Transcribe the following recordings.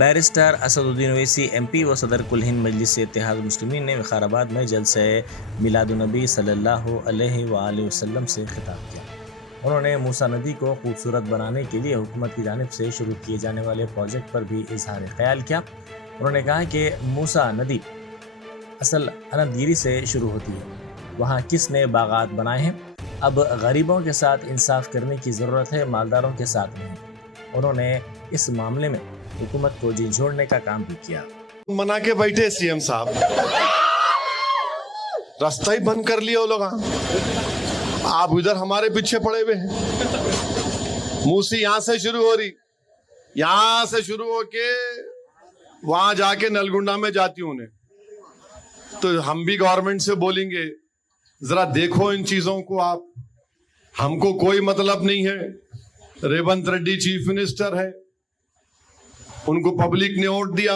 Barrister Asaduddin Owaisi MP व सदर कुल हिंद मजलिस इत्तेहाद मुस्लिमीन ने विकाराबाद में जलसे मिलादुन्नबी सल्लल्लाहु अलैहि वसल्लम से खिताब किया। उन्होंने मूसा नदी को खूबसूरत बनाने के लिए हुकूमत की जानिब से शुरू किए जाने वाले प्रोजेक्ट पर भी इजहार ख्याल किया। उन्होंने कहा कि मूसा नदी असल अनदगिरी से शुरू होती है, वहाँ किसने बागात बनाए हैं। अब गरीबों के साथ इंसाफ करने की ज़रूरत है, मालदारों के साथ नहीं। उन्होंने इस मामले में हुकूमत को झिझोड़ने का काम भी किया। मना के बैठे सीएम साहब, रास्ता ही बंद कर लिया वो लोग। आप इधर हमारे पीछे पड़े हुए हैं। मूसी यहां से शुरू हो रही, यहां से शुरू होके वहां जाके नलगुंडा में जाती हूं। तो हम भी गवर्नमेंट से बोलेंगे, जरा देखो इन चीजों को आप। हमको कोई मतलब नहीं है। रेवंत रेड्डी चीफ मिनिस्टर है, उनको पब्लिक ने वोट दिया,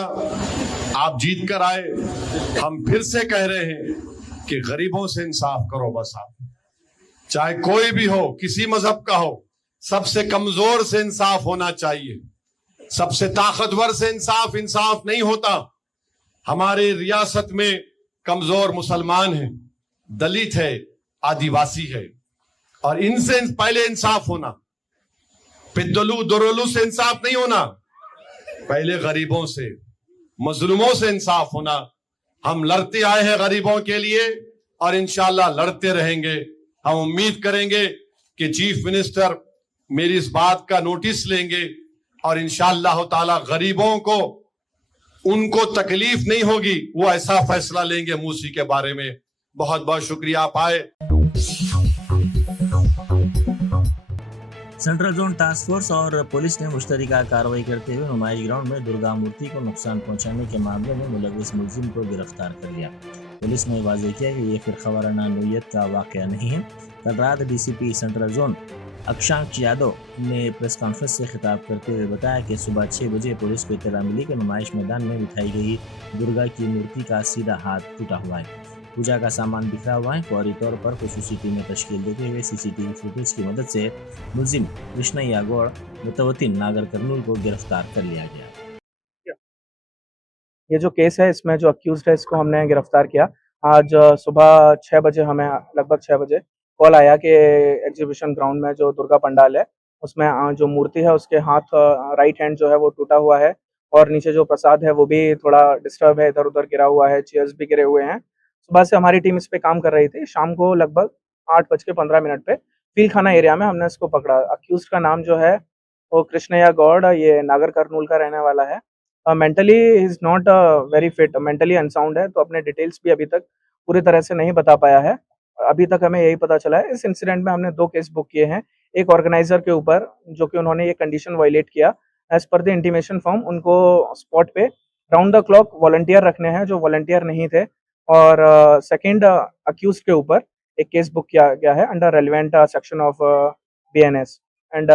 आप जीत कर आए। हम फिर से कह रहे हैं कि गरीबों से इंसाफ करो बस। आप चाहे कोई भी हो, किसी मजहब का हो, सबसे कमजोर से इंसाफ होना चाहिए। सबसे ताकतवर से इंसाफ नहीं होता। हमारे रियासत में कमजोर मुसलमान है, दलित है, आदिवासी है, और इनसे पहले इंसाफ होना। पिद्दलू दुरुलू से इंसाफ नहीं होना, पहले गरीबों से, मजलूमों से इंसाफ होना। हम लड़ते आए हैं गरीबों के लिए और इंशाल्लाह लड़ते रहेंगे। हम उम्मीद करेंगे कि चीफ मिनिस्टर मेरी इस बात का नोटिस लेंगे और इंशाल्लाह ताला गरीबों को, उनको तकलीफ नहीं होगी, वो ऐसा फैसला लेंगे मूसी के बारे में। बहुत बहुत शुक्रिया, आप आए। सेंट्रल जोन टास्क फोर्स और पुलिस ने मुश्तरका कार्रवाई करते हुए नुमाइश ग्राउंड में दुर्गा मूर्ति को नुकसान पहुंचाने के मामले में मुलविस मुलजिम को गिरफ्तार कर लिया। पुलिस ने वाज़ेह किया कि ये फिर खवाराना नोयत का वाक़या नहीं है। कल रात डीसीपी सेंट्रल जोन अक्षांक यादव ने प्रेस कॉन्फ्रेंस से खिताब करते हुए बताया कि सुबह 6 बजे पुलिस को इत्तला मिली कि नुमाइश मैदान में बिठाई गई दुर्गा की मूर्ति का सीधा हाथ टूटा हुआ है, पूजा का सामान बिखरा हुआ है। फौरी तौर पर खुसूसी टीमें तश्कील देते हुए सीसीटीवी फुटेज की मदद से मुलजिम कृष्णैया गौड़ मुतवत्तिन नागर कर्नूल को गिरफ्तार कर लिया गया। ये जो केस है, इसमें जो अक्यूज्ड है, इसको हमने गिरफ्तार किया। आज सुबह 6 बजे हमें लगभग 6 बजे कॉल आया कि एग्जीबिशन ग्राउंड में जो दुर्गा पंडाल है, उसमें जो मूर्ति है उसके हाथ राइट हैंड जो है वो टूटा हुआ है, और नीचे जो प्रसाद है वो भी थोड़ा डिस्टर्ब है, इधर उधर गिरा हुआ है, चेयर्स भी गिरे हुए हैं। सुबह से हमारी टीम इस पे काम कर रही थी। शाम को लगभग 8:15 पे फील खाना एरिया में हमने इसको पकड़ा। अक्यूज्ड का नाम जो है वो कृष्णैया गौड़, ये नागर कर्नूल का रहने वाला है। Mentally is not very fit, mentally unsound है, तो अपने डिटेल्स भी अभी तक पूरी तरह से नहीं बता पाया है। अभी तक हमें यही पता चला है। इस इंसिडेंट में हमने 2 केस बुक किए हैं। एक ऑर्गेनाइजर के ऊपर, जो कि उन्होंने ये कंडीशन वायलेट किया। As per the intimation form उनको स्पॉट पे राउंड द क्लॉक वॉलंटियर रखने हैं, जो वॉलंटियर नहीं थे। और सेकंड अक्यूज के ऊपर एक केस बुक किया गया है under relevant section of BNS. And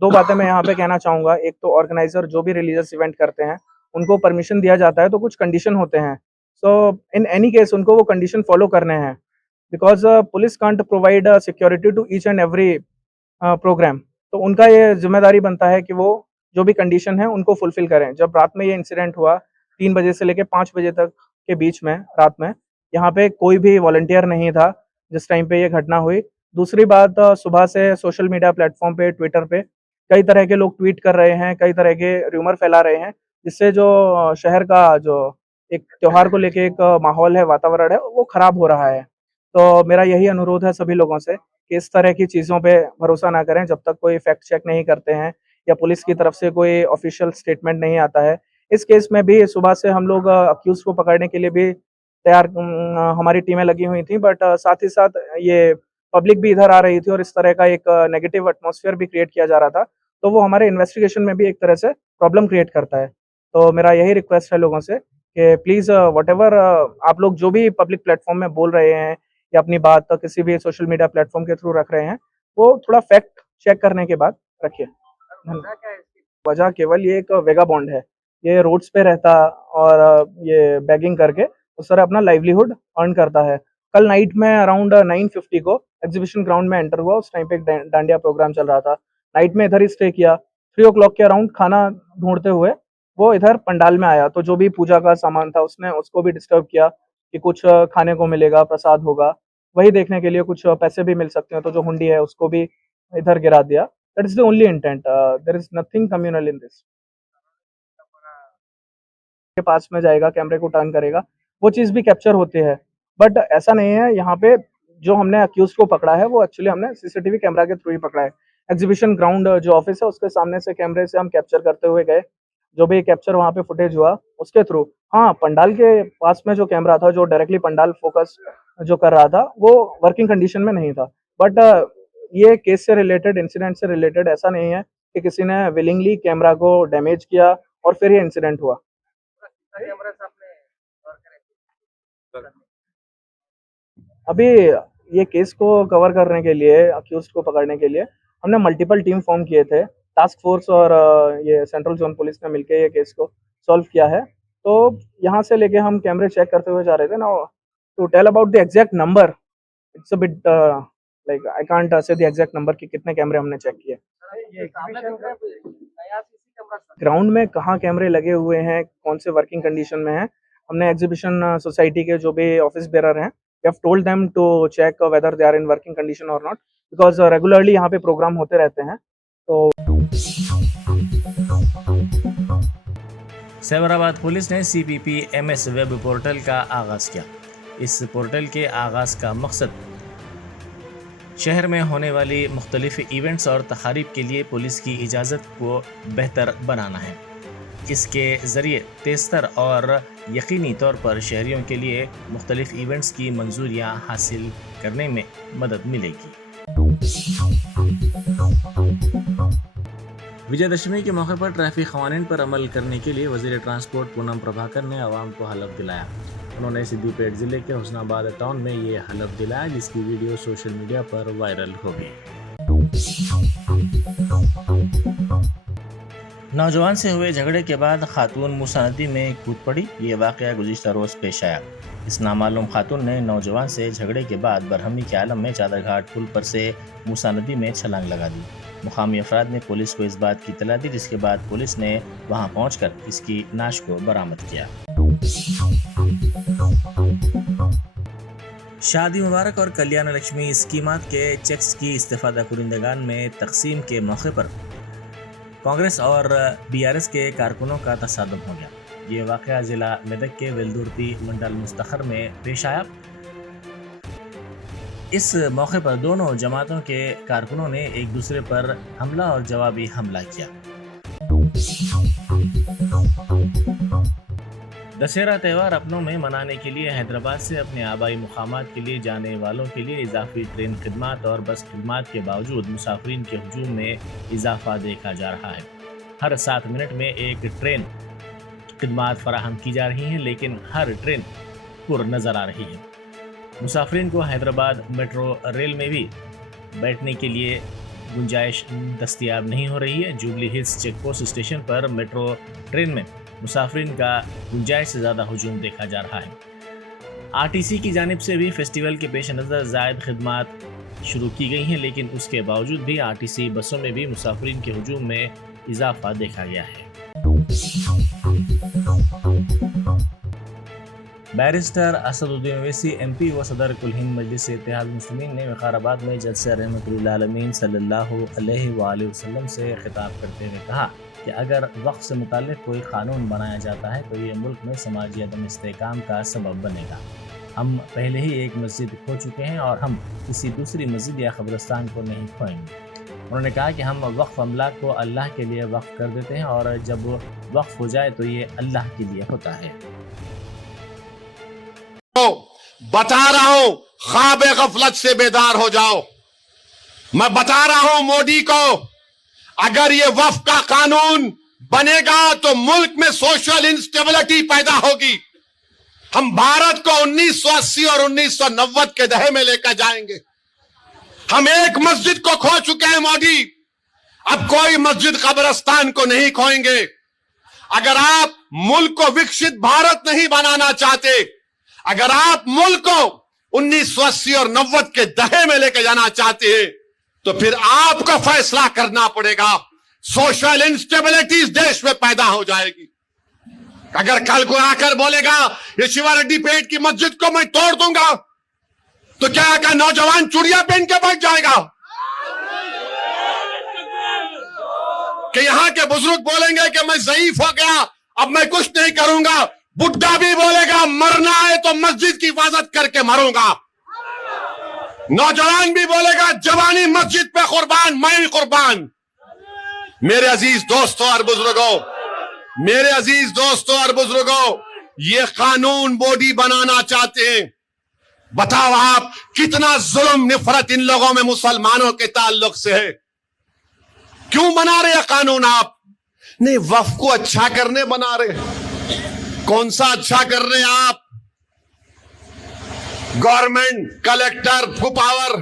2 बातें मैं यहाँ पे कहना चाहूँगा। एक तो ऑर्गेनाइजर जो भी रिलीजियस इवेंट करते हैं, उनको परमिशन दिया जाता है, तो कुछ कंडीशन होते हैं। सो इन एनी केस उनको वो कंडीशन फॉलो करने हैं, because police can't provide security to each and every program. तो उनका ये जिम्मेदारी बनता है कि वो जो भी कंडीशन है उनको फुलफिल करें। जब रात में ये इंसिडेंट हुआ 3 बजे से लेकर 5 बजे तक के बीच में रात में, यहाँ पे कोई भी वॉलंटियर नहीं था जिस टाइम पे ये घटना हुई। दूसरी बात, सुबह से सोशल मीडिया प्लेटफॉर्म पे, ट्विटर पे कई तरह के लोग ट्वीट कर रहे हैं, कई तरह के र्यूमर फैला रहे हैं, जिससे जो शहर का जो एक त्योहार को लेके एक माहौल है, वातावरण है, वो खराब हो रहा है। तो मेरा यही अनुरोध है सभी लोगों से कि इस तरह की चीज़ों पे भरोसा ना करें जब तक कोई फैक्ट चेक नहीं करते हैं या पुलिस की तरफ से कोई ऑफिशियल स्टेटमेंट नहीं आता है। इस केस में भी सुबह से हम लोग अक्यूज को पकड़ने के लिए भी तैयार, हमारी टीमें लगी हुई थी, बट साथ ही साथ ये पब्लिक भी इधर आ रही थी और इस तरह का एक नेगेटिव एटमॉस्फेयर भी क्रिएट किया जा रहा था, तो वो हमारे इन्वेस्टिगेशन में भी एक तरह से प्रॉब्लम क्रिएट करता है। तो मेरा यही रिक्वेस्ट है लोगों से कि प्लीज़ व्हाटएवर आप लोग जो भी पब्लिक प्लेटफॉर्म में बोल रहे हैं या अपनी बात किसी भी सोशल मीडिया प्लेटफॉर्म के थ्रू रख रहे हैं, वो थोड़ा फैक्ट चेक करने के बाद रखिए। वजह केवल ये एक वेगा बॉन्ड है, ये रोड्स पे रहता और ये बैगिंग करके उस तरह अपना लाइवलीहुड अर्न करता है। कल नाइट में अराउंड 9:50 को एग्जीबिशन ग्राउंड में एंटर हुआ। उस टाइम पे एक डांडिया प्रोग्राम चल रहा था। नाइट में इधर ही स्टे किया। 3 o'clock के अराउंड खाना ढूंढते हुए वो इधर पंडाल में आया, तो जो भी पूजा का सामान था उसने उसको भी डिस्टर्ब किया कि कुछ खाने को मिलेगा, प्रसाद होगा, वही देखने के लिए कुछ पैसे भी मिल सकते हैं, तो जो हुंडी है उसको भी इधर गिरा दिया। That is the only intent, there is nothing communal in this. के पास में जाएगा, कैमरे को टर्न करेगा, वो चीज़ भी कैप्चर होती है। बट ऐसा नहीं है, यहाँ पे जो हमने अक्यूज को पकड़ा है वो एक्चुअली हमने सीसीटीवी कैमरा के थ्रू ही पकड़ा है। एग्जीबिशन ग्राउंड जो ऑफिस है उसके सामने से कैमरे से हम कैप्चर करते हुए गए, जो भी कैप्चर वहाँ पे फुटेज हुआ उसके थ्रू। हाँ, पंडाल के पास में जो कैमरा था जो डायरेक्टली पंडाल फोकस जो कर रहा था वो वर्किंग कंडीशन में नहीं था। बट ये केस से रिलेटेड, इंसिडेंट से रिलेटेड ऐसा नहीं है कि किसी ने विलिंगली कैमरा को डैमेज किया और फिर ये इंसिडेंट हुआ। अभी ये केस को कवर करने के लिए, अक्यूज्ड को पकड़ने के लिए हमने मल्टीपल टीम फॉर्म किए थे। टास्क फोर्स और ये सेंट्रल जोन पुलिस ने मिलकर ये केस को सॉल्व किया है। तो यहाँ से लेके हम कैमरे चेक करते हुए जा रहे थे ना, to tell about the exact number, it's a bit like I can't say the exact number कि कितने कैमरे हमने चेक किए। ग्राउंड में कहाँ कैमरे लगे हुए हैं, कौन से वर्किंग कंडीशन में है, हमने एग्जीबिशन सोसाइटी के जो भी ऑफिस बेरर हैं, we have told them to check whether they are in working condition or not, because regularly यहाँ पे प्रोग्राम होते रहते हैं। तो सैबराबाद पुलिस ने CPP-MS वेब पोर्टल का आगाज़ किया। इस पोर्टल के आगाज़ का मकसद शहर में होने वाली मुख्तलिफ इवेंट्स और तकारीब के लिए पुलिस की इजाज़त को बेहतर बनाना है। इसके ज़रिए तेज़तर और यकीनी तौर पर शहरियों के लिए मुख्तलिफ इवेंट्स की मंजूरियाँ हासिल करने में मदद मिलेगी। विजयदशमी के मौके पर ट्रैफिक क़वानीन पर अमल करने के लिए वज़ीर ट्रांसपोर्ट पूनम प्रभाकर ने आवाम को हलफ दिलाया। उन्होंने सिद्दीपेट ज़िले के हुस्नाबाद टाउन में ये हलफ दिलाया, जिसकी वीडियो सोशल मीडिया पर वायरल हो गई। नौजवान से हुए झगड़े के बाद खातून मूसा नदी में कूद पड़ी। ये वाक़या गुज़िश्ता रोज़ पेश आया। इस नामालूम खातून ने नौजवान से झगड़े के बाद बरहमी के आलम में चादरघाट पुल पर से मूसा नदी में छलांग लगा दी। मुकामी अफराद ने पुलिस को इस बात की इत्तला दी, जिसके बाद पुलिस ने वहां पहुंचकर इसकी नाश को बरामद किया। शादी मुबारक और कल्याण लक्ष्मी स्कीमात के चेक्स की इस्तेफादा कुरिंदगान में तकसीम के मौके पर कांग्रेस और BRS के कारकुनों का तसादम हो गया। ये वाक़या ज़िला मेदक के वेलदुर्ती मंडल मुस्तखर में पेश आया। इस मौके पर दोनों जमातों के कारकुनों ने एक दूसरे पर हमला और जवाबी हमला किया। दशहरा त्यौहार अपनों में मनाने के लिए हैदराबाद से अपने आबाई मुकामात के लिए जाने वालों के लिए इजाफी ट्रेन खिदमात और बस खिदमात के बावजूद मुसाफिरीन के हुजूम में इजाफा देखा जा रहा है। हर 7 मिनट में एक ट्रेन खिदमात फराहम की जा रही हैं, लेकिन हर ट्रेन पुर नज़र आ रही है। मुसाफिरीन को हैदराबाद मेट्रो रेल में भी बैठने के लिए गुंजाइश दस्तयाब नहीं हो रही है। Jubilee Hills check post station पर मेट्रो ट्रेन में मुसाफिरीन का गुंजाइश से ज़्यादा हुजूम देखा जा रहा है। RTC की जानिब से भी फेस्टिवल के पेश नज़र ज़ायद खिदमात शुरू की गई हैं, लेकिन उसके बावजूद भी RTC बसों में भी मुसाफिरीन के हुजूम में इजाफा देखा गया है। बैरिस्टर असदुद्दीन ओवैसी MP व सदर कुल हिंद मजलिस इत्तेहाद मुस्लिमीन ने विकाराबाद में जलसे रहमतुल्लिल आलमीन सल्लल्लाहु अलैहि वसल्लम से खिताब करते हुए कहा कि अगर वक्त से मुताल्लिक कोई कानून बनाया जाता है तो ये मुल्क में समाजी अदम इस्तेहकाम का सबब बनेगा। हम पहले ही एक मस्जिद खो चुके हैं और हम किसी दूसरी मस्जिद या कब्रिस्तान को नहीं खोएंगे। उन्होंने कहा कि हम वक्फ अमलाक को अल्लाह के लिए वक्फ कर देते हैं और जब वक्फ हो जाए तो ये अल्लाह के लिए होता है। बता रहा हूं, ख्वाब गफलत से बेदार हो जाओ। मैं बता रहा हूं मोदी को, अगर ये वक्फ का कानून बनेगा तो मुल्क में सोशल इंस्टेबिलिटी पैदा होगी। हम भारत को 1980 और 1990 के दहे में लेकर जाएंगे। हम एक मस्जिद को खो चुके हैं मोदी, अब कोई मस्जिद कब्रिस्तान को नहीं खोएंगे। अगर आप मुल्क को विकसित भारत नहीं बनाना चाहते, अगर आप मुल्क को 1980 और 90 के दहे में लेकर जाना चाहते हैं, तो फिर आपको फैसला करना पड़ेगा। सोशल इंस्टेबिलिटी देश में पैदा हो जाएगी। अगर कल को आकर बोलेगा ये शिवा रेड्डी पेट की मस्जिद को मैं तोड़ दूंगा, तो क्या का नौजवान चूड़ियां पहन के बैठ जाएगा? कि यहां के बुजुर्ग बोलेंगे कि मैं ज़ईफ हो गया, अब मैं कुछ नहीं करूंगा। बुड्ढा भी बोलेगा मरना है तो मस्जिद की हिफाजत करके मरूंगा। नौजवान भी बोलेगा जवानी मस्जिद पे कुर्बान, मैं ही कुर्बान। मेरे अजीज दोस्तों और बुजुर्गों, मेरे अजीज दोस्तों और बुजुर्गों, ये कानून बॉडी बनाना चाहते हैं। बताओ आप कितना जुल्म नफरत इन लोगों में मुसलमानों के ताल्लुक से है। क्यों बना रहे हैं कानून आप? नहीं, वक्फ को अच्छा करने बना रहे। कौन सा अच्छा कर रहे हैं आप? गवर्नमेंट, कलेक्टर को पावर,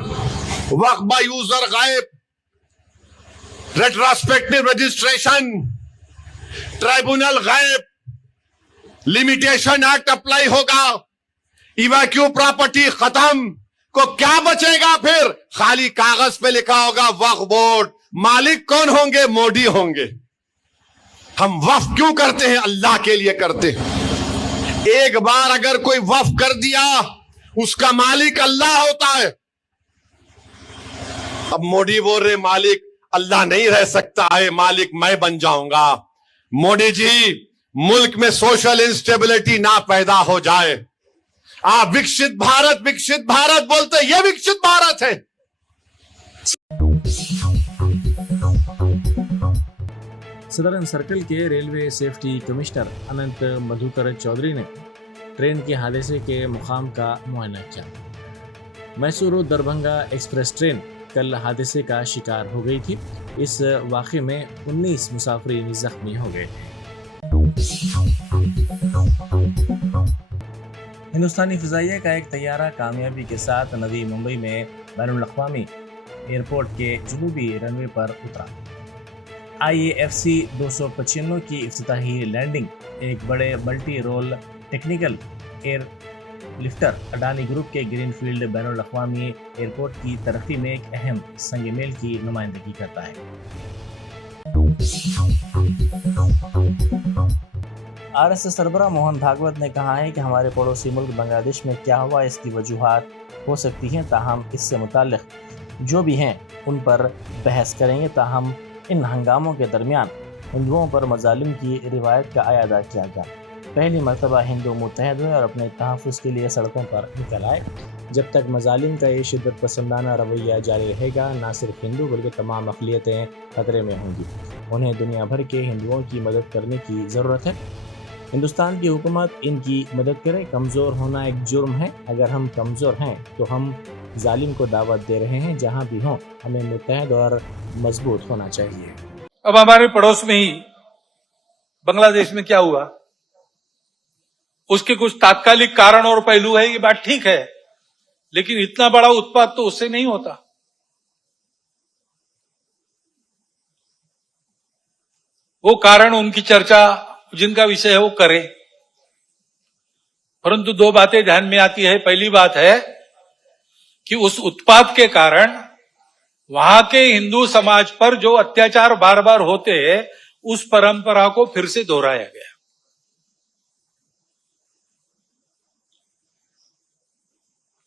वक्फ बाय यूजर गायब, रेट्रोस्पेक्टिव रजिस्ट्रेशन, ट्राइब्यूनल गायब, लिमिटेशन एक्ट अप्लाई होगा, इवैक्यू प्रॉपर्टी खत्म, को क्या बचेगा फिर? खाली कागज पे लिखा होगा वक्फ बोर्ड। मालिक कौन होंगे? मोदी होंगे। हम वक्फ क्यों करते हैं? अल्लाह के लिए करते हैं। एक बार अगर कोई वक्फ कर दिया, उसका मालिक अल्लाह होता है। अब मोदी बोल रहे मालिक अल्लाह नहीं रह सकता है, मालिक मैं बन जाऊंगा। मोदी जी, मुल्क में सोशल इंस्टेबिलिटी ना पैदा हो जाए। आप विकसित भारत बोलते, ये विकसित भारत है। सदरन सर्कल के रेलवे सेफ्टी कमिश्नर अनंत मधुकर चौधरी ने ट्रेन के हादसे के मुकाम का मुआयना किया। मैसूर दरभंगा एक्सप्रेस ट्रेन कल हादसे का शिकार हो गई थी। इस वाक़े में 19 मुसाफिरीन जख्मी हो गए थे। हिंदुस्तानी फ़िज़ाइया का एक तैयारा कामयाबी के साथ नवी मुंबई में बैनुल-अक़वामी एयरपोर्ट के जनूबी रनवे पर उतरा। IAFC 295 की इफ्तिताही लैंडिंग एक बड़े multi role technical air lifter Adani group के ग्रीनफील्ड बैनुल-अक़वामी एयरपोर्ट की तरक्की में एक अहम संग-मेल की नुमाइंदगी करता है। RSS सरबराह मोहन भागवत ने कहा है कि हमारे पड़ोसी मुल्क बांग्लादेश में क्या हुआ इसकी वजूहात हो सकती हैं, ताहम इससे मुताल्लिक़ जो भी हैं उन पर बहस करेंगे। ताहम इन हंगामों के दरमियान हिंदुओं पर मजालिम की रिवायत का आयादा किया गया। पहली मरतबा हिंदू मुत्तहद हुए और अपने तहफ़्फ़ुज़ के लिए सड़कों पर निकल आए। जब तक मजालिम का ये शिद्दत पसंदाना रवैया जारी रहेगा, ना सिर्फ हिंदू बल्कि तमाम अक़लियतें खतरे में होंगी। उन्हें दुनिया भर के हिंदुओं की मदद करने की ज़रूरत है। हिंदुस्तान की हुकूमत इनकी मदद करे। कमज़ोर होना एक जुर्म है। अगर हम कमज़ोर हैं तो हम जालिम को दावत दे रहे हैं। जहाँ भी हों हमें मुत्तहद और मजबूत होना चाहिए। अब हमारे पड़ोस में ही बांग्लादेश में क्या हुआ, उसके कुछ तात्कालिक कारण और पहलू है, ये बात ठीक है, लेकिन इतना बड़ा उत्पात तो उससे नहीं होता। वो कारण उनकी चर्चा जिनका विषय है वो करें, परंतु दो बातें ध्यान में आती है। पहली बात है कि उस उत्पात के कारण वहां के हिंदू समाज पर जो अत्याचार बार बार होते हैं, उस परंपरा को फिर से दोहराया गया।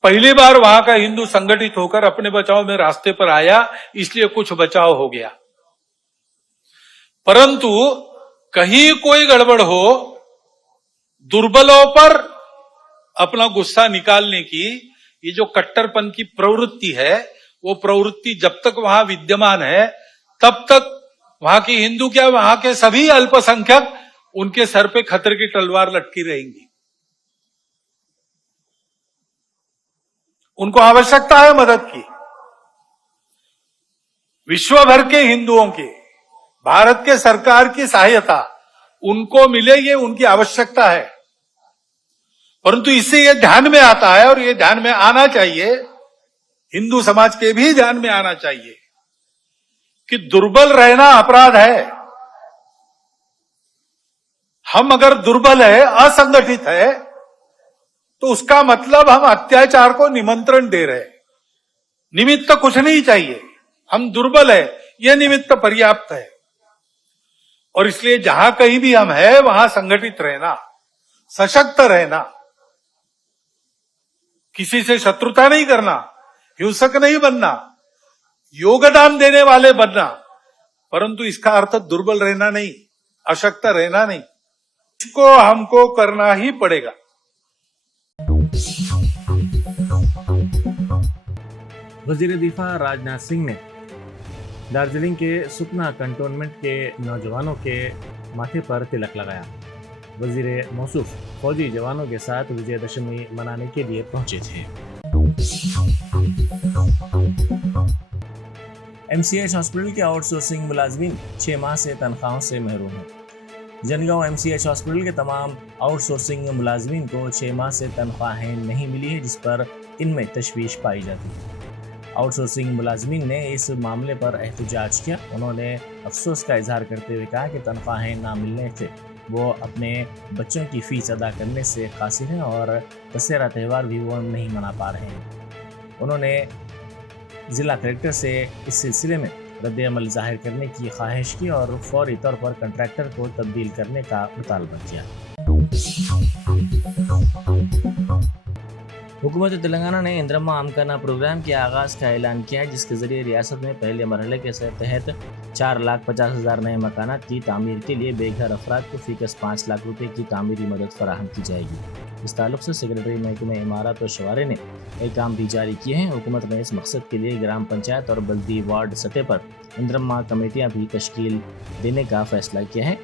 पहली बार वहां का हिंदू संगठित होकर अपने बचाव में रास्ते पर आया, इसलिए कुछ बचाव हो गया। परंतु कहीं कोई गड़बड़ हो, दुर्बलों पर अपना गुस्सा निकालने की ये जो कट्टरपन की प्रवृत्ति है, वो प्रवृत्ति जब तक वहां विद्यमान है, तब तक वहां के हिंदू क्या, वहां के सभी अल्पसंख्यक, उनके सर पे खतरे की तलवार लटकी रहेंगी। उनको आवश्यकता है मदद की। विश्व भर के हिंदुओं की, भारत के सरकार की सहायता उनको मिले, ये उनकी आवश्यकता है। परंतु इससे ये ध्यान में आता है, और ये ध्यान में आना चाहिए, हिंदू समाज के भी ध्यान में आना चाहिए कि दुर्बल रहना अपराध है। हम अगर दुर्बल है, असंगठित है, तो उसका मतलब हम अत्याचार को निमंत्रण दे रहे हैं। निमित्त कुछ नहीं चाहिए, हम दुर्बल है, यह निमित्त पर्याप्त है। और इसलिए जहां कहीं भी हम हैं वहां संगठित रहना, सशक्त रहना, किसी से शत्रुता नहीं करना, हिंसक नहीं बनना, योगदान देने वाले बनना, परंतु इसका अर्थ दुर्बल रहना नहीं, अशक्त रहना नहीं। इसको हमको करना ही पड़ेगा। वजीर दिफा राजनाथ सिंह ने दार्जिलिंग के सुकना कंटोनमेंट के नौजवानों के माथे पर तिलक लगाया। वजीर मौसूफ फौजी जवानों के साथ विजयदशमी मनाने के लिए पहुंचे थे। MCH हॉस्पिटल के आउटसोर्सिंग मुलाजमीन 6 माह से तनख्वाहों से महरूम हैं। जनगांव MCH हॉस्पिटल के तमाम आउटसोर्सिंग मुलाजमीन को 6 माह से तनख्वाहें नहीं मिली है, जिस पर इनमें तशवीश पाई जाती है। आउटसोर्सिंग मुलाजमीन ने इस मामले पर एहतजाज किया। उन्होंने अफसोस का इजहार करते हुए कहा कि तनख्वाहें ना मिलने से वो अपने बच्चों की फ़ीस अदा करने से कासिर हैं और दशहरा त्यौहार भी वो नहीं मना पा रहे हैं। उन्होंने ज़िला कलेक्टर से इस सिलसिले में रद्द-ए-अमल ज़ाहिर करने की ख्वाहिश की और फौरी तौर पर कंट्रैक्टर को तब्दील करने का मुतालबा किया। हुकूमत तेलंगाना ने इंद्रम्मा आमकना प्रोग्राम के आगाज़ का ऐलान किया है, जिसके ज़रिए रियासत में पहले मरहले के तहत 4,50,000 नए मकानात की तामीर के लिए बेघर अफराद को फ़ीकस 5 लाख रुपए की तामीरी मदद फराहम की जाएगी। इस ताल्लुक़ से सेक्रेटरी महकमे इमारत और शवारे ने अहकाम भी जारी किए हैं। हुकूमत ने इस मकसद के लिए ग्राम पंचायत और बल्दी वार्ड सतह पर इंद्रम्मा कमेटियाँ भी तश्कील देने का फैसला किया है,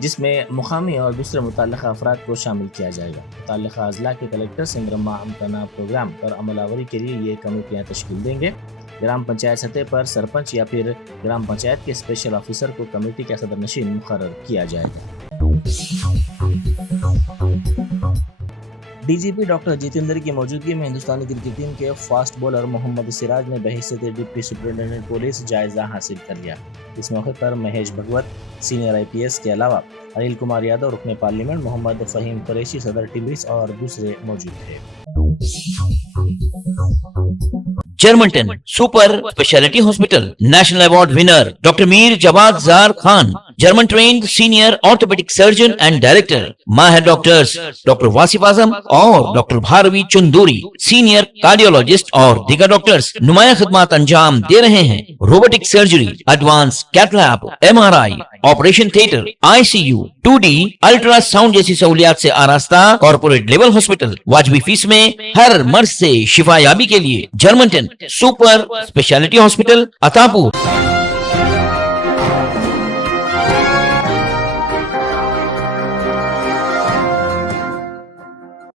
जिसमें मुकामी और दूसरे मुतल्लिक़ा अफराद को शामिल किया जाएगा। मुतल्लिक़ा अज़ला के कलेक्टर्स इंद्रम्मा आमकना प्रोग्राम पर अमलावरी के लिए ये कमेटियाँ तश्कील देंगे। ग्राम पंचायत सतह पर सरपंच या फिर ग्राम पंचायत के स्पेशल ऑफिसर को कमेटी का सदर नशीन मुकर्रर किया जाएगा। DGP डॉक्टर जितेंद्र की मौजूदगी में हिंदुस्तानी क्रिकेट टीम के फास्ट बॉलर मोहम्मद सिराज ने बहैसियत डिप्टी सुपरिटेंडेंट पुलिस जायजा हासिल कर लिया। इस मौके पर महेश भगवत सीनियर IPS के अलावा अनिल कुमार यादव रुकने पार्लियामेंट, मोहम्मद फ़हीम कुरैशी सदर टिमरिस और दूसरे मौजूद थे। जर्मनटन super speciality hospital national award winner doctor Mir Jawad Jar Khan, German trained senior orthopaedic surgeon and director, माहिर डॉक्टर्स डॉक्टर वासिफ आजम और doctor Bharavi Chanduri, senior cardiologist और दीगर डॉक्टर्स नुमाया खिदमत अंजाम दे रहे हैं। Robotic surgery, advance cath lab, MRI, operation theatre, ICU, 2D ultrasound जैसी सहूलियात से आरास्ता कॉर्पोरेट लेवल हॉस्पिटल। वाजबी फीस में हर मर्ज से शिफायाबी के लिए Germanton super speciality hospital, Attapur.